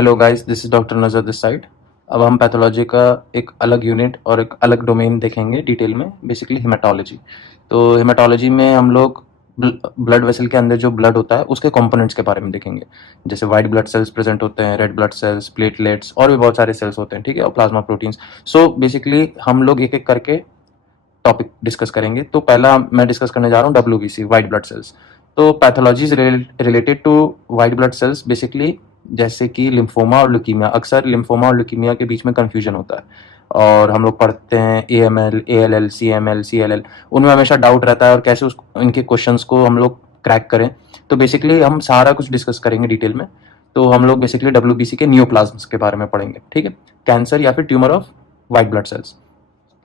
Hello guys, this is doctor नज़र this side. अब हम पैथोलॉजी का एक अलग यूनिट और एक अलग डोमेन देखेंगे डिटेल में, बेसिकली हेमाटोलॉजी। तो हेमाटोलॉजी में हम लोग ब्लड वेसल के अंदर जो ब्लड होता है उसके कंपोनेंट्स के बारे में देखेंगे। जैसे वाइट ब्लड सेल्स प्रेजेंट होते हैं, रेड ब्लड सेल्स, प्लेटलेट्स और भी बहुत सारे सेल्स होते हैं, ठीक है, और प्लाज्मा प्रोटीन्स। सो बेसिकली हम लोग एक एक करके टॉपिक डिस्कस करेंगे। तो पहला मैं डिस्कस करने जा रहा हूँ WBC, वाइट ब्लड सेल्स। तो pathology related to white blood cells basically, जैसे कि लिम्फोमा और ल्यूकीमिया। अक्सर लिम्फोमा और ल्यूकीमिया के बीच में कंफ्यूजन होता है और हम लोग पढ़ते हैं AML, ALL, CML, CLL। उनमें हमेशा डाउट रहता है और कैसे उस इनके क्वेश्चंस को हम लोग क्रैक करें। तो बेसिकली हम सारा कुछ डिस्कस करेंगे डिटेल में। तो हम लोग बेसिकली WBC के नियोप्लाज्म्स के बारे में पढ़ेंगे, ठीक है, कैंसर या फिर tumour of white blood cells.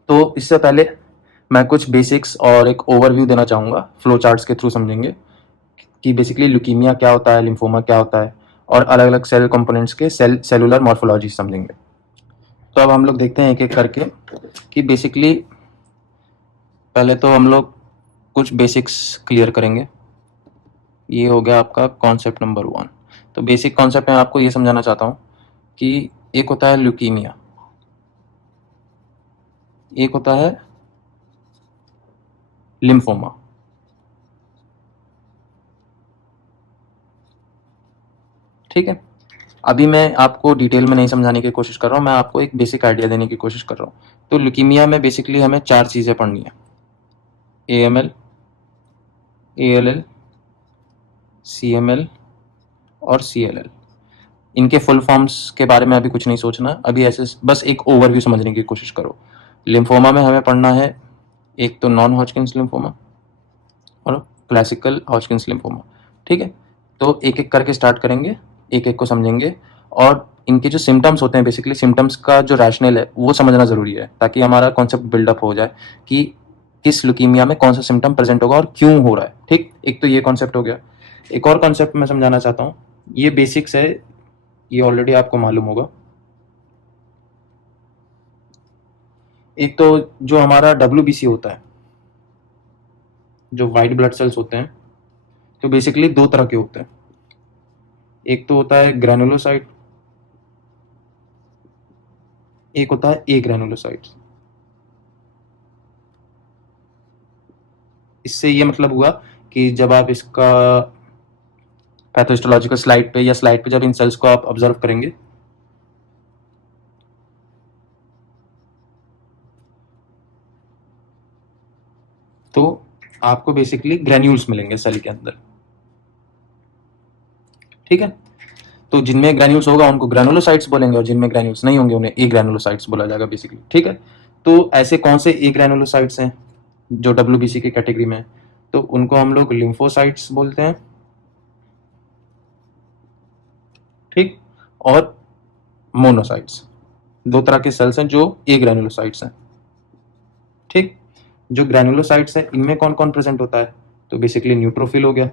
तो इससे पहले मैं कुछ बेसिक्स और एक ओवरव्यू देना चाहूँगा, फ्लो चार्ट्स के थ्रू समझेंगे कि बेसिकली ल्यूकीमिया क्या होता है, लिम्फोमा क्या होता है, और अलग अलग सेल कंपोनेंट्स के सेलुलर मॉर्फोलॉजी समझेंगे। तो अब हम लोग देखते हैं एक एक करके कि बेसिकली पहले तो हम लोग कुछ बेसिक्स क्लियर करेंगे। ये हो गया आपका कॉन्सेप्ट नंबर 1। तो बेसिक कॉन्सेप्ट मैं आपको ये समझाना चाहता हूँ कि एक होता है ल्यूकीमिया, एक होता है लिम्फोमा। ठीक है, अभी मैं आपको डिटेल में नहीं समझाने की कोशिश कर रहा हूँ, मैं आपको एक बेसिक आइडिया देने की कोशिश कर रहा हूँ। तो ल्यूकीमिया में बेसिकली हमें 4 चीज़ें पढ़नी है: AML, ALL, CML और CLL। इनके फुल फॉर्म्स के बारे में अभी कुछ नहीं सोचना, अभी ऐसे बस एक ओवरव्यू समझने की कोशिश करो। लिम्फोमा में हमें पढ़ना है एक तो नॉन हॉजकिंस लिम्फोमा और क्लासिकल हॉजकिंस लिम्फोमा। ठीक है, तो एक एक करके स्टार्ट करेंगे, एक एक को समझेंगे, और इनके जो सिम्टम्स होते हैं, बेसिकली सिम्टम्स का जो रैशनल है वो समझना ज़रूरी है, ताकि हमारा कॉन्सेप्ट बिल्डअप हो जाए कि किस ल्यूकीमिया में कौन सा सिम्टम प्रेजेंट होगा और क्यों हो रहा है। ठीक, एक तो ये कॉन्सेप्ट हो गया। एक और कॉन्सेप्ट मैं समझाना चाहता हूँ, ये बेसिक्स है, ये ऑलरेडी आपको मालूम होगा। एक तो जो हमारा WBC होता है, जो वाइट ब्लड सेल्स होते हैं, तो बेसिकली 2 तरह के होते हैं। एक तो होता है ग्रैनुलोसाइट, एक होता है ए ग्रैनुलोसाइट। इससे ये मतलब हुआ कि जब आप इसका पैथोहिस्टोलॉजिकल स्लाइड पे या स्लाइड पे जब इन सेल्स को आप ऑब्जर्व करेंगे, तो आपको बेसिकली ग्रैन्यूल्स मिलेंगे सेल के अंदर। ठीक है, तो जिनमें ग्रैन्यूल्स होगा उनको ग्रैनुलोसाइट्स बोलेंगे, और जिनमें ग्रैन्यूल्स नहीं होंगे उन्हें ए ग्रैनुलोसाइट्स बोला जाएगा बेसिकली। ठीक है, तो ऐसे कौन से ए ग्रैनुलोसाइट्स हैं जो WBC की कैटेगरी में है? तो उनको हम लोग लिम्फोसाइट्स बोलते हैं, ठीक, और मोनोसाइट्स। 2 तरह के सेल्स हैं जो ए ग्रैनुलोसाइट्स हैं। ठीक, जो ग्रैनुलोसाइट्स हैं इनमें कौन कौन प्रेजेंट होता है? तो बेसिकली न्यूट्रोफिल हो गया,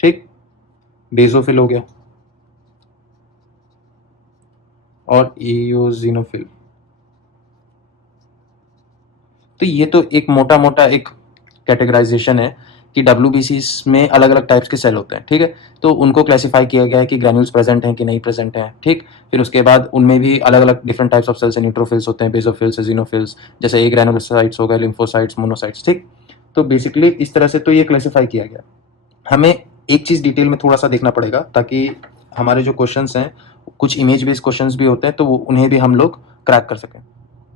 ठीक, बेसोफिल हो गया, और इयोजिनोफिल। तो ये तो एक मोटा मोटा एक कैटेगराइजेशन है कि WBC में अलग अलग टाइप्स के सेल होते हैं। ठीक है, तो उनको क्लासिफाई किया गया है कि ग्रैन्यूल्स प्रेजेंट हैं कि नहीं प्रेजेंट हैं। ठीक, फिर उसके बाद उनमें भी अलग अलग डिफरेंट टाइप्स ऑफ सेल्स हैं, न्यूट्रोफिल्स होते हैं, बेसोफिल्स, एजिनोफिल्स, जैसे ए ग्रैनुलोसाइट्स हो गए, लिम्फोसाइट्स, मोनोसाइट्स। ठीक, तो बेसिकली इस तरह से तो ये क्लासिफाई किया गया। हमें एक चीज़ डिटेल में थोड़ा सा देखना पड़ेगा, ताकि हमारे जो क्वेश्चंस हैं, कुछ इमेज बेस्ड क्वेश्चंस भी होते हैं, तो उन्हें भी हम लोग क्रैक कर सकें।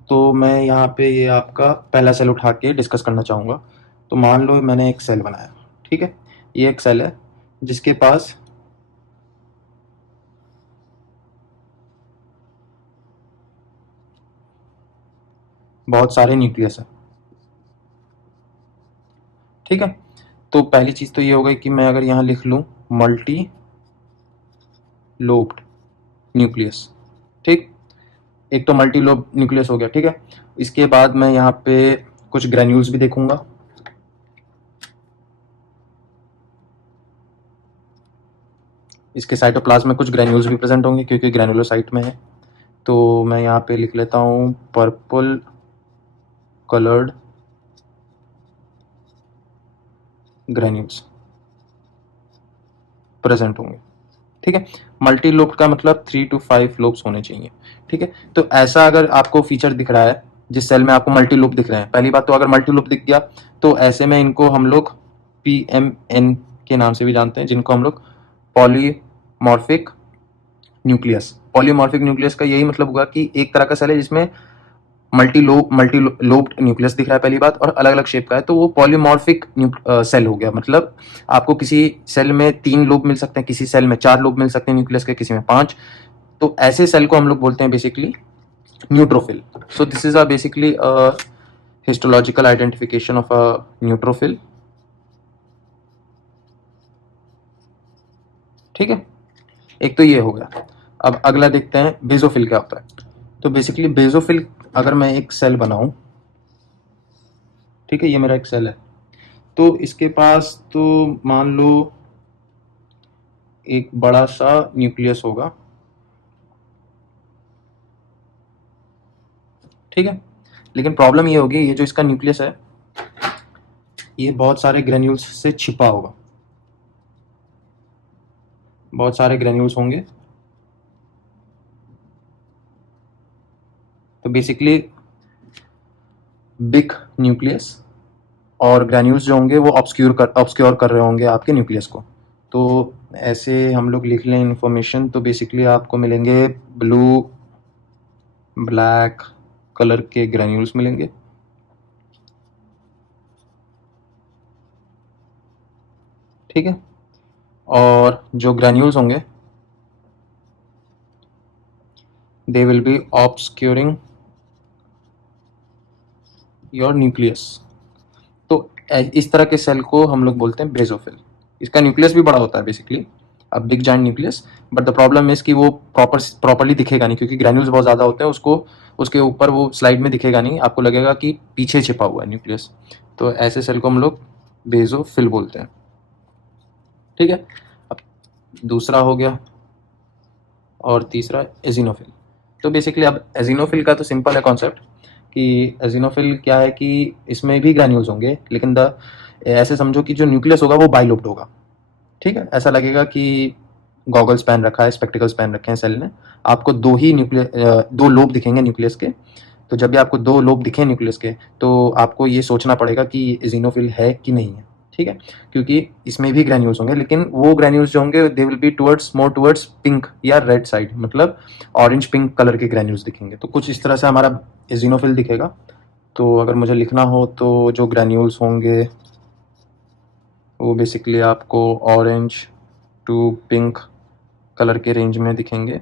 तो मैं यहाँ पे ये आपका पहला सेल उठा के डिस्कस करना चाहूँगा। तो मान लो मैंने एक सेल बनाया, ठीक है, ये एक सेल है जिसके पास बहुत सारे न्यूक्लियस है। ठीक है, तो पहली चीज़ तो ये हो गई कि मैं अगर यहाँ लिख लूँ मल्टी लोब्ड न्यूक्लियस। ठीक, एक तो मल्टी लोब न्यूक्लियस हो गया। ठीक है, इसके बाद मैं यहाँ पे कुछ ग्रैन्यूल्स भी देखूंगा। इसके साइटोप्लाज्म में कुछ ग्रैन्यूल्स भी प्रेजेंट होंगे क्योंकि ग्रैनुलोसाइट में है। तो मैं यहाँ पे लिख लेता हूँ पर्पल कलर्ड ग्रैन्यूल्स प्रेजेंट होंगे। ठीक है। मल्टी लोब्ड का मतलब 3 to 5 लोब्स होने चाहिए। ठीक है, तो ऐसा अगर आपको फीचर दिख रहा है जिस सेल में आपको मल्टी लोब दिख रहे हैं, पहली बात तो अगर मल्टी लोब दिख गया तो ऐसे में इनको हम लोग PMN के नाम से भी जानते हैं, जिनको हम लोग पॉलीमॉर्फिक न्यूक्लियस। पॉलीमॉर्फिक न्यूक्लियस का यही मतलब होगा कि एक तरह का सेल है जिसमें मल्टी लोब्ड न्यूक्लियस दिख रहा है पहली बात, और अलग अलग शेप का है, तो वो पॉलीमॉर्फिक सेल हो गया। मतलब आपको किसी सेल में 3 लोब मिल सकते हैं, किसी सेल में 4 लोब मिल सकते हैं न्यूक्लियस के, किसी में 5। तो ऐसे सेल को हम लोग बोलते हैं basically neutrophil. So this is basically histological identification of a neutrophil. ठीक है, एक तो ये हो गया। अब अगला देखते हैं बेसोफिल क्या होता है। तो बेसिकली बेसोफिल, अगर मैं एक सेल बनाऊं, ठीक है, ये मेरा एक सेल है, तो इसके पास तो मान लो एक बड़ा सा न्यूक्लियस होगा। ठीक है, लेकिन प्रॉब्लम ये होगी, ये जो इसका न्यूक्लियस है ये बहुत सारे ग्रेन्यूल्स से छिपा होगा, बहुत सारे ग्रेन्यूल्स होंगे। तो बेसिकली बिग न्यूक्लियस और ग्रेन्यूल्स जो होंगे वो ऑब्सक्योर कर रहे होंगे आपके न्यूक्लियस को। तो ऐसे हम लोग लिख लें इंफॉर्मेशन, तो बेसिकली आपको मिलेंगे ब्लू ब्लैक कलर के ग्रेन्यूल्स मिलेंगे। ठीक है, और जो ग्रेन्यूल्स होंगे they will be obscuring your nucleus. तो इस तरह के सेल को हम लोग बोलते हैं बेसोफिल। इसका न्यूक्लियस भी बड़ा होता है बेसिकली, अब big giant nucleus, but the problem is कि वो प्रॉपरली दिखेगा नहीं, क्योंकि ग्रैन्यूल्स बहुत ज़्यादा होते हैं, उसको उसके ऊपर वो स्लाइड में दिखेगा नहीं, आपको लगेगा कि पीछे छिपा हुआ है न्यूक्लियस। तो ऐसे सेल को हम लोग बेसोफिल बोलते हैं। ठीक है, अब दूसरा हो गया, और तीसरा एजिनोफिल। तो बेसिकली अब एजिनोफिल का तो सिंपल है कॉन्सेप्ट, कि एजिनोफिल क्या है कि इसमें भी ग्रैन्यूल्स होंगे, लेकिन द ऐसे समझो कि जो न्यूक्लियस होगा वो बाइलोब्ड होगा। ठीक है, ऐसा लगेगा कि गॉगल्स पहन रखा है, स्पेक्टिकल्स पहन रखे हैं सेल ने। आपको दो लोब दिखेंगे न्यूक्लियस के। तो जब भी आपको 2 लोब दिखे न्यूक्लियस के, तो आपको ये सोचना पड़ेगा कि एजिनोफिल है कि नहीं है। ठीक है, क्योंकि इसमें भी ग्रैन्यूल्स होंगे, लेकिन वो ग्रैन्यूल्स जो होंगे they will be more towards pink या रेड साइड, मतलब ऑरेंज पिंक कलर के ग्रैन्यूल्स दिखेंगे। तो कुछ इस तरह से हमारा एजिनोफिल दिखेगा। तो अगर मुझे लिखना हो तो जो ग्रैन्यूल्स होंगे वो बेसिकली आपको ऑरेंज टू पिंक कलर के रेंज में दिखेंगे।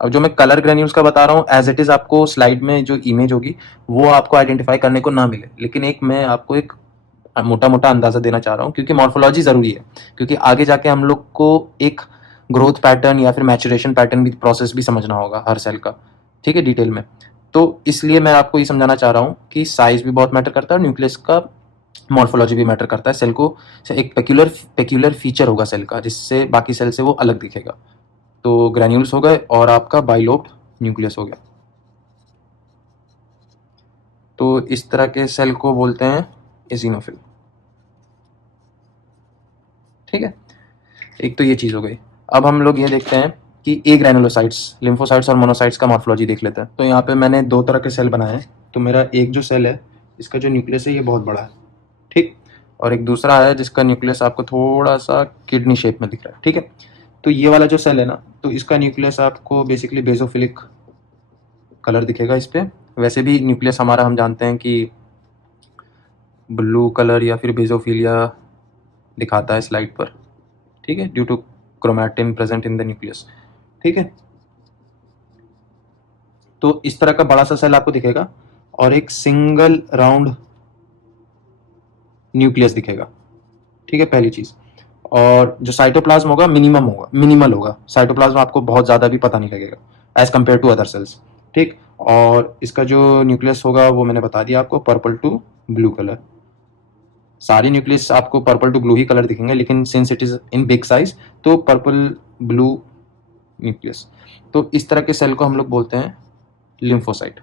अब जो मैं कलर ग्रेन्यूल्स का बता रहा हूँ, एज इट इज आपको स्लाइड में जो इमेज होगी वो आपको आइडेंटिफाई करने को ना मिले, लेकिन एक मैं आपको एक मोटा मोटा अंदाजा देना चाह रहा हूँ, क्योंकि मॉर्फोलॉजी जरूरी है, क्योंकि आगे जाके हम लोग को एक ग्रोथ पैटर्न या फिर मैचुरेशन पैटर्न भी, प्रोसेस भी समझना होगा हर सेल का। ठीक है, डिटेल में। तो इसलिए मैं आपको ये समझाना चाह रहा हूँ कि साइज भी बहुत मैटर करता है, और न्यूक्लियस का मॉर्फोलॉजी भी मैटर करता है। सेल को एक पेक्यूलर फीचर होगा सेल का, जिससे बाकी सेल से वो अलग दिखेगा। तो ग्रैन्यूल्स हो गए और आपका बाइलोब्ड न्यूक्लियस हो गया। तो इस तरह के सेल को बोलते हैं एसिनोफिल। ठीक है, एक तो ये चीज़ हो गई। अब हम लोग ये देखते हैं कि ए ग्रैनुलोसाइट्स, लिम्फोसाइट्स और मोनोसाइट्स का मॉर्फोलॉजी देख लेते हैं। तो यहाँ पे मैंने 2 तरह के सेल बनाए हैं। तो मेरा एक जो सेल है, इसका जो न्यूक्लियस है ये बहुत बड़ा है। ठीक, और एक दूसरा है जिसका न्यूक्लियस आपको थोड़ा सा किडनी शेप में दिख रहा है। ठीक है, तो ये वाला जो सेल है ना, तो इसका न्यूक्लियस आपको बेसिकली बेसोफिलिक कलर दिखेगा इस पे। वैसे भी न्यूक्लियस हमारा हम जानते हैं कि ब्लू कलर या फिर बेसोफिलिया दिखाता है स्लाइड पर। ठीक है, due to chromatin present in the nucleus. ठीक है, तो इस तरह का बड़ा सा सेल आपको दिखेगा, और एक सिंगल राउंड न्यूक्लियस दिखेगा। ठीक है, पहली चीज। और जो साइटोप्लाज्म होगा मिनिमल होगा। साइटोप्लाज्म आपको बहुत ज्यादा भी पता नहीं लगेगा as compare to other cells. ठीक, और इसका जो न्यूक्लियस होगा वो मैंने बता दिया आपको, पर्पल टू ब्लू कलर। सारी न्यूक्लियस आपको पर्पल टू ब्लू ही कलर दिखेंगे, लेकिन since it is in big size तो पर्पल ब्लू न्यूक्लियस। तो इस तरह के सेल को हम लोग बोलते हैं lymphocyte.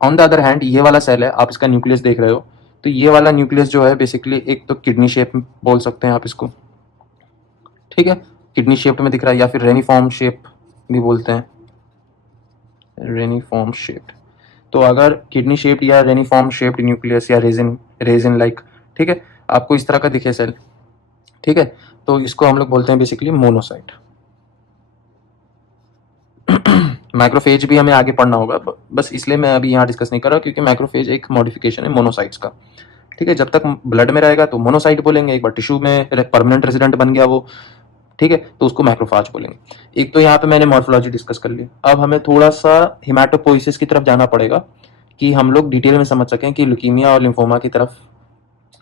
On the other hand ये वाला सेल है, आप इसका न्यूक्लियस देख रहे हो, तो ये वाला न्यूक्लियस जो है बेसिकली एक तो किडनी शेप बोल सकते हैं आप इसको। ठीक है, किडनी शेप्ड में दिख रहा है, या फिर रेनिफॉर्म शेप भी बोलते हैं, रेनिफॉर्म शेप्ड। तो अगर किडनी शेप्ड या रेनिफॉर्म शेप्ड न्यूक्लियस या रेजिन रेजिन लाइक, ठीक है, आपको इस तरह का दिखे सेल, ठीक है, तो इसको हम लोग बोलते हैं बेसिकली मोनोसाइट। मैक्रोफेज भी हमें आगे पढ़ना होगा, बस इसलिए मैं अभी यहाँ डिस्कस नहीं कर रहा, क्योंकि मैक्रोफेज एक मॉडिफिकेशन है मोनोसाइट्स का, ठीक है। जब तक ब्लड में रहेगा तो मोनोसाइट बोलेंगे, एक बार टिश्यू में परमानेंट रेजिडेंट बन गया वो, ठीक है, तो उसको मैक्रोफाज बोलेंगे। एक तो यहाँ पे मैंने मॉर्फोलॉजी डिस्कस कर ली, अब हमें थोड़ा सा हिमेटोपोइसिस की तरफ जाना पड़ेगा कि हम लोग डिटेल में समझ सकें कि ल्यूकीमिया और लिम्फोमा की तरफ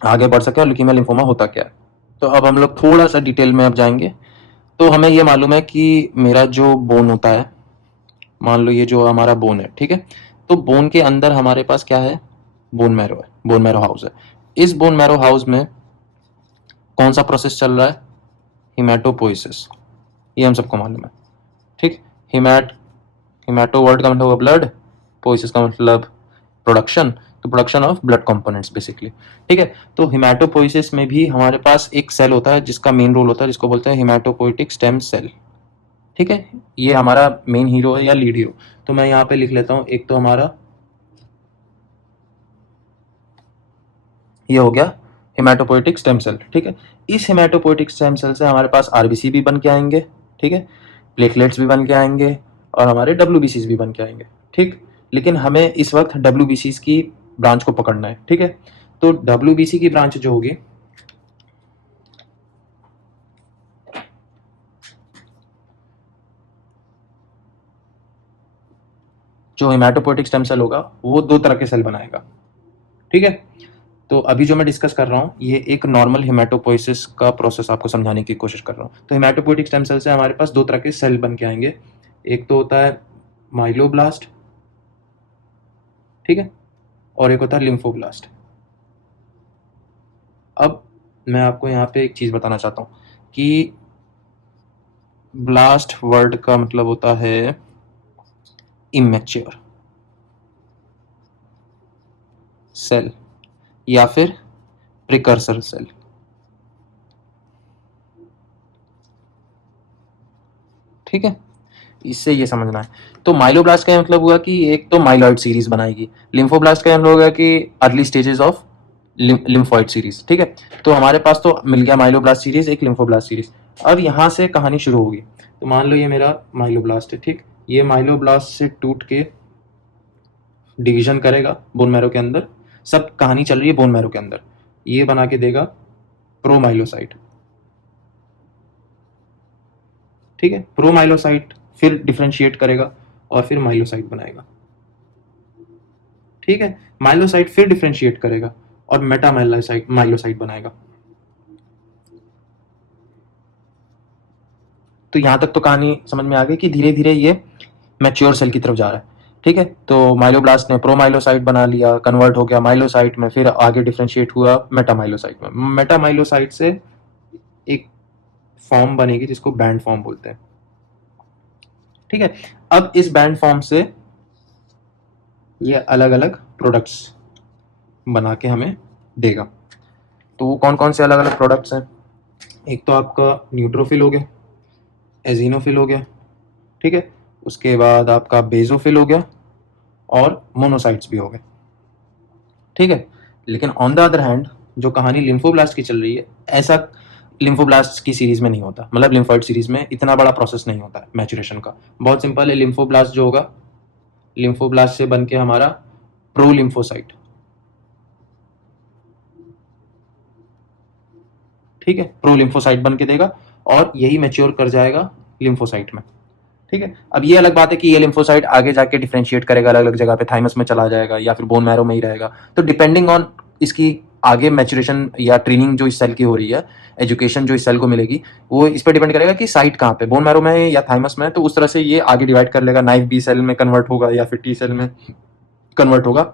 आगे बढ़ सके और ल्यूकीमिया लिम्फोमा होता क्या है। तो अब हम लोग थोड़ा सा डिटेल में अब जाएंगे। तो हमें ये मालूम है कि मेरा जो बोन होता है, मान लो ये जो हमारा बोन है, ठीक है, तो बोन के अंदर हमारे पास क्या है, बोन मैरो है, बोन मैरो हाउस है। इस बोन मैरो हाउस में कौन सा प्रोसेस चल रहा है, हिमेटोपोइसिस, ये हम सबको मालूम है, ठीक। हिमेटो वर्ड का मतलब होगा ब्लड, पोइसिस का मतलब प्रोडक्शन, तो production of blood components basically, ठीक है। तो हिमेटोपोइसिस में भी हमारे पास एक सेल होता है जिसका मेन रोल होता है, जिसको बोलते हैं हिमेटोपोइटिक स्टेम सेल, ठीक है। ये हमारा मेन हीरो है या लीड हीरो। तो मैं यहाँ पे लिख लेता हूँ, एक तो हमारा ये हो गया हिमेटोपोइटिक स्टेम सेल, ठीक है। इस हिमेटोपोइटिक स्टेम सेल से हमारे पास आरबीसी भी बन के आएंगे, ठीक है, प्लेटलेट्स भी बन के आएंगे, और हमारे डब्ल्यूबीसीज भी बन के आएंगे, ठीक। लेकिन हमें इस वक्त डब्ल्यूबीसीज की ब्रांच को पकड़ना है, ठीक है। तो डब्ल्यूबीसी की ब्रांच जो होगी, जो हिमेटोपोइटिक स्टेम सेल होगा वो दो तरह के सेल बनाएगा, ठीक है। तो अभी जो मैं डिस्कस कर रहा हूँ ये एक नॉर्मल हिमेटोपोइसिस का प्रोसेस आपको समझाने की कोशिश कर रहा हूँ। तो हिमेटोपोइटिक स्टेम सेल से हमारे पास दो तरह के सेल बन के आएंगे, एक तो होता है माइलोब्लास्ट, ठीक है, और एक होता है लिम्फोब्लास्ट। अब मैं आपको यहाँ पे एक चीज़ बताना चाहता हूँ कि ब्लास्ट वर्ड का मतलब होता है इमेच्योर सेल या फिर प्रिकर्सर सेल, ठीक है, इससे ये समझना है। तो माइलोब्लास्ट का मतलब हुआ कि एक तो माइलॉइड सीरीज बनाएगी, लिम्फोब्लास्ट का मतलब होगा कि early stages of lymphoid series, ठीक है। तो हमारे पास तो मिल गया माइलोब्लास्ट सीरीज, एक लिम्फोब्लास्ट सीरीज। अब यहाँ से कहानी शुरू होगी। तो मान लो ये मेरा माइलोब्लास्ट है, ठीक, ये माइलोब्लास्ट से टूट के डिवीजन करेगा बोन मैरो के अंदर, सब कहानी चल रही है बोन मैरो के अंदर, ये बना के देगा प्रोमाइलोसाइट, ठीक है। प्रोमाइलोसाइट फिर डिफ्रेंशिएट करेगा और फिर माइलोसाइट बनाएगा, ठीक है। माइलोसाइट फिर डिफ्रेंशिएट करेगा और मेटामाइलोसाइट माइलोसाइट बनाएगा। तो यहां तक तो कहानी समझ में आ गई कि धीरे धीरे ये मैच्योर सेल की तरफ जा रहा है, ठीक है। तो माइलोब्लास्ट ने प्रोमाइलोसाइट बना लिया, कन्वर्ट हो गया माइलोसाइट में, फिर आगे डिफ्रेंशिएट हुआ मेटामाइलोसाइट में। मेटामाइलोसाइट से एक फॉर्म बनेगी जिसको बैंड फॉर्म बोलते हैं, ठीक है। अब इस बैंड फॉर्म से ये अलग अलग प्रोडक्ट्स बना के हमें देगा। तो वो कौन कौन से अलग अलग प्रोडक्ट्स हैं, एक तो आपका न्यूट्रोफिल हो गया, एजिनोफिल हो गया, ठीक है, उसके बाद आपका बेजोफिल हो गया, और मोनोसाइट्स भी हो गए, ठीक है। लेकिन ऑन द अदर हैंड जो कहानी लिम्फोब्लास्ट की चल रही है, ऐसा लिम्फोब्लास्ट की सीरीज में नहीं होता, मतलब लिम्फोइड सीरीज में इतना बड़ा प्रोसेस नहीं होता है मैचुरेशन का। बहुत सिंपल है, लिम्फोब्लास्ट जो होगा, लिम्फोब्लास्ट से बन के हमारा प्रो लिम्फोसाइट, ठीक है, प्रो लिम्फोसाइट बन के देगा और यही मैच्योर कर जाएगा लिम्फोसाइट में, ठीक है। अब ये अलग बात है कि ये लिम्फोसाइट आगे जाके डिफरेंशिएट करेगा अलग अलग जगह पे, थाइमस में चला जाएगा या फिर बोन मैरो में ही रहेगा। तो डिपेंडिंग ऑन इसकी आगे मैचुरेशन या ट्रेनिंग जो इस सेल की हो रही है, एजुकेशन जो इस सेल को मिलेगी, वो इस पर डिपेंड करेगा कि साइट कहाँ पे, बोन मैरो में है या थाइमस में है। तो उस तरह से ये आगे डिवाइड कर लेगा, नाइफ बी सेल में कन्वर्ट होगा या फिर टी सेल में कन्वर्ट होगा।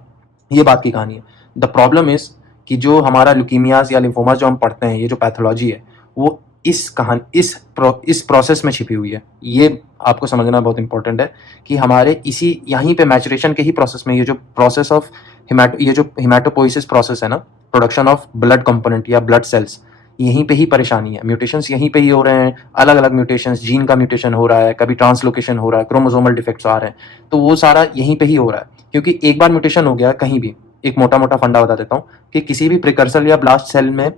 ये बात की कहानी है। द प्रॉब्लम इज कि जो हमारा ल्यूकीमियाज या लिम्फोमास जो हम पढ़ते हैं, ये जो पैथोलॉजी है, वो इस कहानी इस प्रोसेस में छिपी हुई है। ये आपको समझना बहुत इंपॉर्टेंट है कि हमारे इसी यहीं पे मैचुरेशन के ही प्रोसेस में ये जो प्रोसेस ऑफ ये जो हिमेटोपोइसिस प्रोसेस है ना, प्रोडक्शन ऑफ ब्लड कंपोनेंट या ब्लड सेल्स, यहीं पे ही परेशानी है, म्यूटेशंस यहीं पे ही हो रहे हैं, अलग अलग म्यूटेशंस, जीन का म्यूटेशन हो रहा है, कभी ट्रांसलोकेशन हो रहा है, क्रोमोसोमल डिफेक्ट्स आ रहे हैं, तो वो सारा यहीं पे ही हो रहा है। क्योंकि एक बार म्यूटेशन हो गया कहीं भी, एक मोटा मोटा फंडा बता देता हूँ कि किसी भी प्रिकर्सर या ब्लास्ट सेल में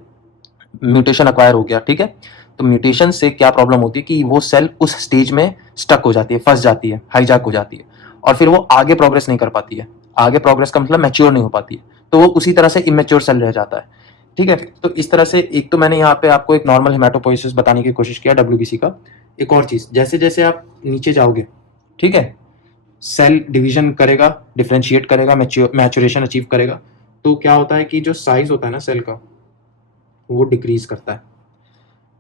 म्यूटेशन अक्वायर हो गया, ठीक है, तो म्यूटेशन से क्या प्रॉब्लम होती है कि वो सेल उस स्टेज में स्टक हो जाती है, फंस जाती है, हाईजैक हो जाती है, और फिर वो आगे प्रोग्रेस नहीं कर पाती है। आगे प्रोग्रेस का मतलब मैच्योर नहीं हो पाती है, तो वो उसी तरह से इमेच्योर सेल रह जाता है, ठीक है। तो इस तरह से एक तो मैंने यहाँ पे आपको एक नॉर्मल हेमाटोपोइसिस बताने की कोशिश किया WBC का। एक और चीज, जैसे जैसे आप नीचे जाओगे, ठीक है, सेल डिवीजन करेगा, डिफ्रेंशिएट करेगा, मैच्योरेशन अचीव करेगा, तो क्या होता है कि जो साइज होता है ना सेल का, वो डिक्रीज करता है।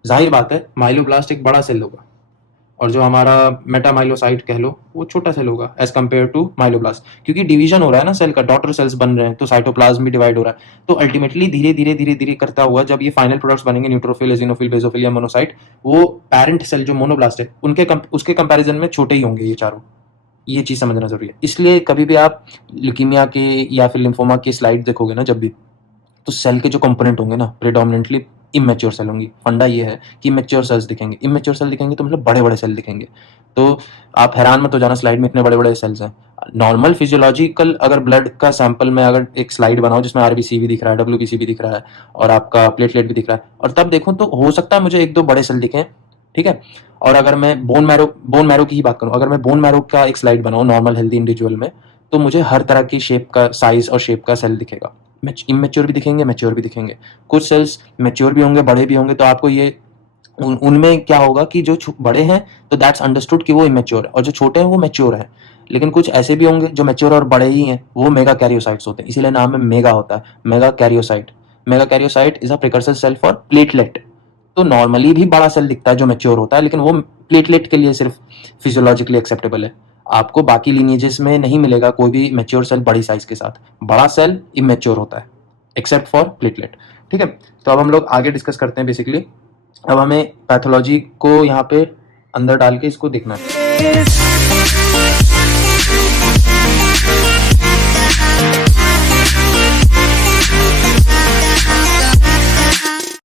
जाहिर बात है, माइलोब्लास्ट एक बड़ा सेल होगा और जो हमारा मेटामाइलोसाइट कह लो वो छोटा सेल होगा एज कम्पेयर टू माइलोब्लास्ट, क्योंकि डिवीजन हो रहा है ना सेल का, डॉटर सेल्स बन रहे हैं, तो साइटोप्लाज्म भी डिवाइड हो रहा है। तो अल्टीमेटली धीरे धीरे धीरे धीरे करता हुआ जब ये फाइनल प्रोडक्ट्स बनेंगे, न्यूट्रोफिल, एजिनोफिल, बेसोफिल या मोनोसाइट, वो पेरेंट सेल जो मोनोब्लास्ट है उसके कंपैरिजन में छोटे ही होंगे ये चारों। ये चीज समझना जरूरी है। इसलिए कभी भी आप ल्यूकीमिया के या फिर लिम्फोमा की स्लाइड देखोगे ना जब भी, तो सेल के जो कंपोनेंट होंगे ना प्रेडोमिनेंटली इमेच्योर सेल होंगी। फंडा ये है कि इमेच्योर सेल्स दिखेंगे, इमेच्योर सेल दिखेंगे तो मतलब बड़े बड़े सेल दिखेंगे। तो आप हैरान मत हो जाना स्लाइड में इतने बड़े बड़े सेल्स हैं। नॉर्मल फिजियोलॉजिकल अगर ब्लड का सैंपल में अगर एक स्लाइड बनाओ जिसमें आरबीसी भी दिख रहा है, WBC भी दिख रहा है और आपका प्लेटलेट भी दिख रहा है, और तब देखूं तो हो सकता है मुझे एक दो बड़े सेल दिखें, ठीक है। और अगर मैं बोन मैरो की ही बात करूं, अगर मैं बोन मैरो का एक स्लाइड बनाऊं नॉर्मल हेल्दी इंडिविजुअल में, तो मुझे हर तरह की शेप का, साइज और शेप का सेल दिखेगा। इमेच्योर भी दिखेंगे, मैच्योर भी दिखेंगे। कुछ सेल्स मैच्योर भी होंगे, बड़े भी होंगे, तो आपको ये उनमें क्या होगा कि जो बड़े हैं तो दैट्स अंडरस्टूड कि वो इमेच्योर है, और जो छोटे हैं वो मैच्योर है। लेकिन कुछ ऐसे भी होंगे जो मैच्योर और बड़े ही हैं, वो मेगा कैरियोसाइट्स होते हैं, इसीलिए नाम में मेगा होता है, megakaryocyte. Megakaryocyte is a precursor cell for platelet. तो नॉर्मली भी बड़ा सेल दिखता है जो मैच्योर होता है, लेकिन वो प्लेटलेट के लिए सिर्फ फिजियोलॉजिकली एक्सेप्टेबल है। आपको बाकी लिनिएजेस में नहीं मिलेगा कोई भी मैच्योर सेल बड़ी साइज के साथ। बड़ा सेल इमेच्योर होता है एक्सेप्ट फॉर प्लेटलेट, ठीक है। तो अब हम लोग आगे डिस्कस करते हैं। बेसिकली अब हमें पैथोलॉजी को यहाँ पे अंदर डाल के इसको देखना है।